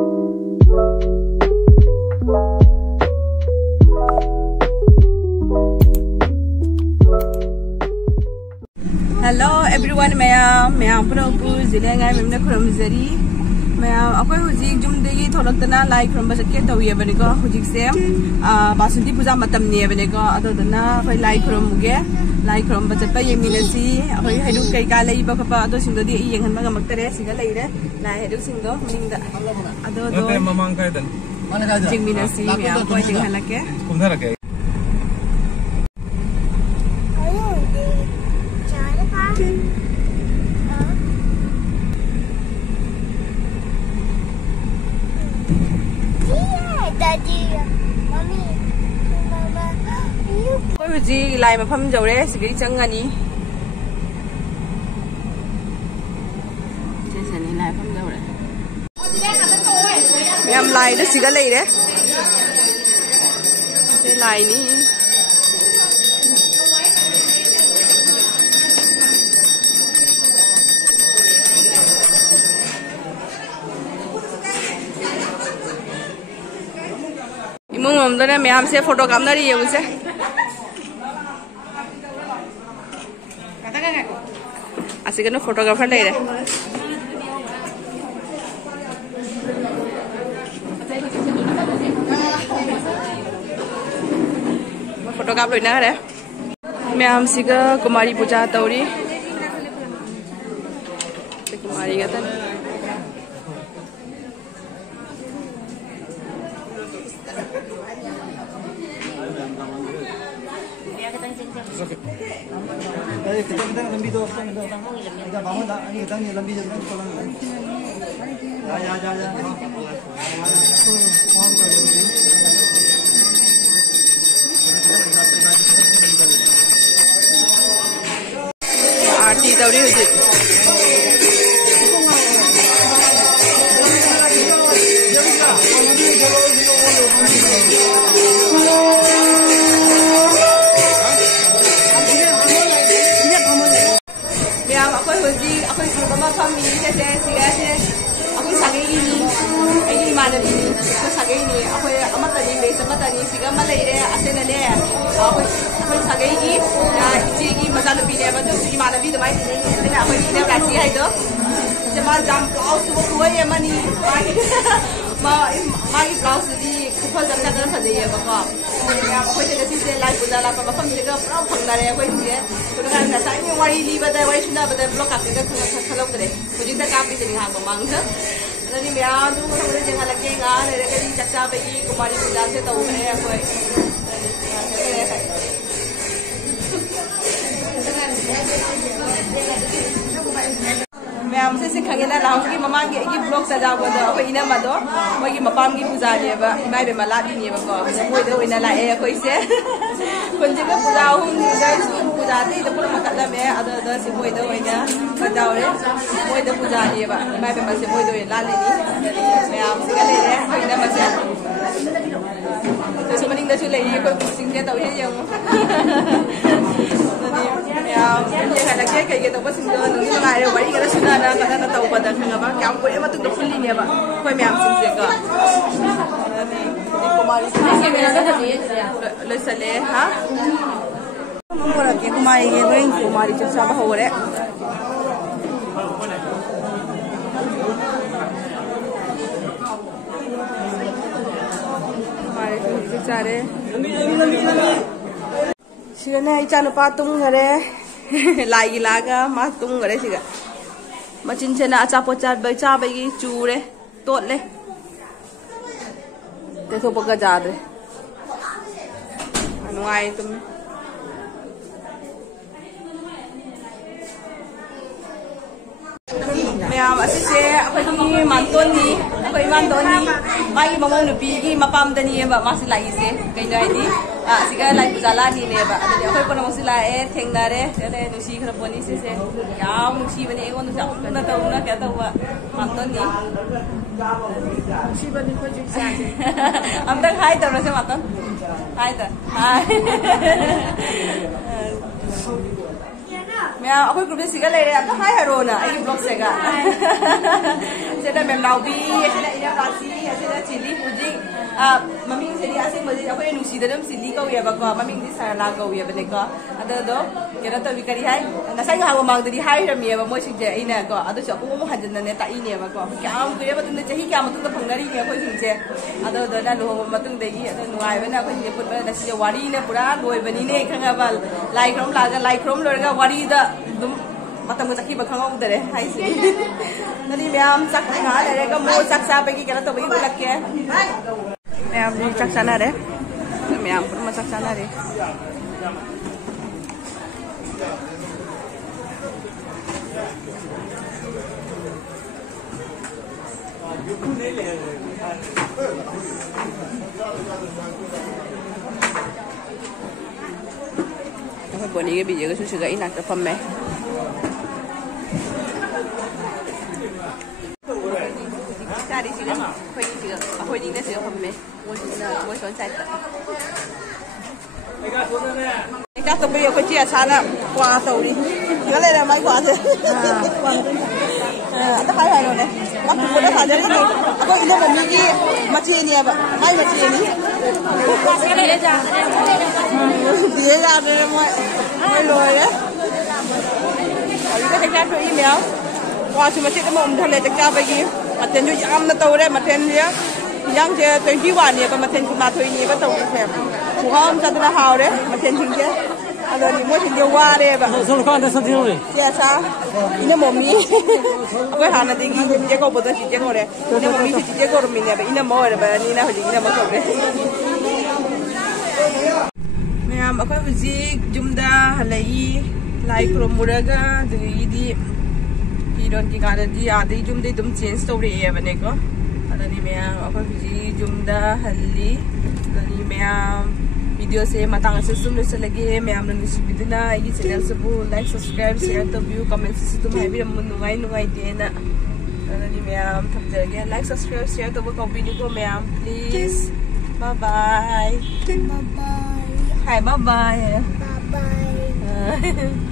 Hello everyone, मैं पुरपुर जिले में खुरमजरी मैं अखोई हुजिक जुमदगी थोलक्तना लाई खुरम चटके तौयेबनेको हुजिकसे बासुंती पूजा मतमनेबनेको अदोदना अखोई लाई खुरमगे लाई खुरम चटपा येमिनसी अखोई हेदु कैका लेइबा खपा अदो सिंगदि येंगहनबा गमक्तरे सिगा लेइरे लाई हेदु सिंगदो मिंगदा अदो दो ममांग कायदन जिंगमिनसी मैं अखोई जिंगहनके कुमधरके जी लाई मफम जौरे सिगै चंगनी जेसनी लाई मफम जौरे मैम लाई द सिगा लेरे से लाई नी इमुंग हमदने मैम से फोटो कामनारी येउसे así que no fotógrafo le iré photograph लेना है मैं हम सिगा कुमारी पूजा तौरी कुमारी का तन kita lambi tu kita bangun dah ini kita ni lambi jalan pulang ya आरती तौरी हुई मैं हमसे खंगेना लाउंज की ममांग की ब्लॉग सजाबदो अखोई इना मदो मोई की मपाम की पूजा नेबा इमाय बे मलाबी नेबा को मोई दो इना लाए अखोई से कुंजिगा पूजा हुन गाइस पूजा दे द पुर मकला में अदो द से मोई दो इना सजावरे मोई दो पूजा नेबा इमाय बे मसे मोई दो ला लेनी मैं हमसे का ले रे इना मसे तो सुमनिंग द छु ले ये कोई सिंग दे तो ये यंग ये खाना क्या कहिए तो बस इंदो नंगी लगाए वही करा सुना ना करा तो बता खंगा क्या कोई मत तो फुल्ली ने बा कोई मैं आपसे से का कुमारी से मेरा का दिए ले चले हां मोरा के कुमारी के लोइन कुमारी जो सब हो रे कुमारी से चारे सिगने इचा नुपा तुंगरे लाई लागा मा तुंगरे सिगा मचिन सेना अचापो चाबे चाबेगी चूरे तोले ते तो पका जादे अनुआई तुम मैम असे अखोई मानतोनी अखोई मानतोनी मागी ममो नुपी की मपाम दनी बा मासी लाई से कइनाइदी सिगा लाई पूजा लानी ने बा अदि अखोई कोन मसी लाए थेंगनारे ते नुसी खर पोनी से याम नुसी बने एगोन नु ना तौना क्या तौवा मानतोनी नुसी बने को जुक साथे हम तक हाय तौना से मातन हाय त हाय मैं अखोई ग्रुप से सिगा ले रे अब तो हाय हरो ना आई ब्लॉग से का sila mem naubi sila ina rasi sila chili puji maming sili asing mali ako yung nusi dalam sili kau ya bago maming di sarala kau ya bene ko ada do kira to bikari hai nasai nga hawa mang di hai ram ya ba mo sing je ina ko ada so ko mo hanjan na ne ta ini ya bago kam kire ba tun jahi kam tun da phangnari ne ko sing je ada do da lo ma tung de gi ada nuai ba na ko je put ba da si wari ne pura loi bani ne khanga ba lai krom la ga lai krom lo ga wari da dum matam ko sakhi ba khanga udare hai si nani myam sak nga le ga mo sak sa ba gi kira to ba gi lak ke myam ni sak sana de myam pun masak sana de buat ni biji ke susu gak inak ke pemeh. Cari sih kan, aku ini dah sih pemeh. Aku soal saya. Kita tu beli aku cia sana kuah tahu ni. Kita leh mai kuah je. Ada hai lo ni. Aku pun saja kan. Aku ini mau migi macam ni apa? Mai macam ni. Dia ada mai lo ya. Kita cakap tu email. Wah cuma cakap mau umdah le cakap bagi. Macam tu yang nak tahu deh macam dia. Yang je 21 ni, macam tu macam ini betul ni. Bukan macam tu lah hal deh macam ni je. Ada ni macam dia wah deh. Soal kau ada satu ni. Biasa. Ini mami. Aku yang nak tinggi dia kau betul sih kau deh. Ini mami sih dia kau rumit ni. Ini mau deh. Ini nak hujung ini mau kau deh. Ma'am, ako hujik jumda halai like from muraga di pidon di kada di adi jumda dum change story ya bane ko. Ada ni ma'am, ako hujik jumda halli. Ada ni ma'am video se matang sesum le selagi ma'am nan subidna ini channel sebu like subscribe share to view comment se tum happy mun nungai dena. Ada ni ma'am tak jaga like subscribe share to ko video ko ma'am please. Bye bye. Bye bye. Hi, bye bye. Bye bye.